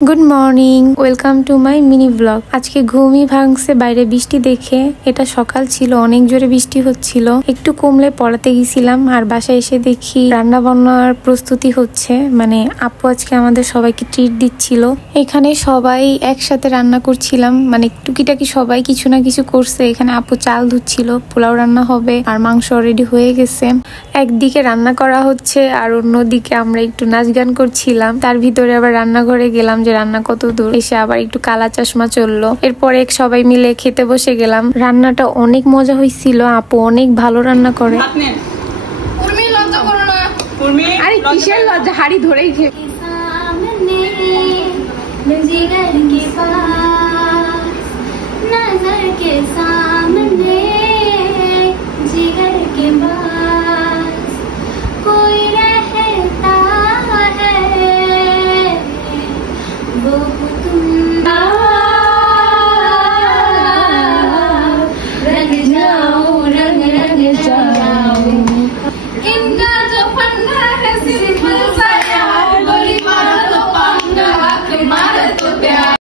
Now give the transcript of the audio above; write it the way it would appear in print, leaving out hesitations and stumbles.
Good morning, welcome to my mini blog. আজকে ঘুমই ভাঙছে বাইরে বৃষ্টি দেখে। এটা সকাল ছিল, অনেক জোরে বৃষ্টি হচ্ছিল। একটু কমলে পড়াতে গেছিলাম, আর বাসায় এসে দেখি রান্না বান্নার প্রস্তুতি হচ্ছে। মানে আপু আজকে আমাদের সবাইকে ট্রিট দিচ্ছিল। এখানে সবাই একসাথে রান্না করছিলাম, মানে টুকিটাকি সবাই কিছু না কিছু করছে। এখানে আপু চাল ধুচ্ছিল, পোলাও রান্না হবে, আর মাংস অলরেডি হয়ে গেছে। একদিকে রান্না করা হচ্ছে আর অন্যদিকে আমরা একটু নাচ গান করছিলাম। তার ভিতরে আবার রান্নাঘরে গেলাম যে রান্না কত দূর, এসে আবার একটু কালা চশমা চললো। এরপরে সবাই মিলে খেতে বসে গেলাম। রান্নাটা অনেক মজা হয়েছিল, আপু অনেক ভালো রান্না করে। আরে কিসের লজ্জা, হাড়ি ধরেই খেয়ে वो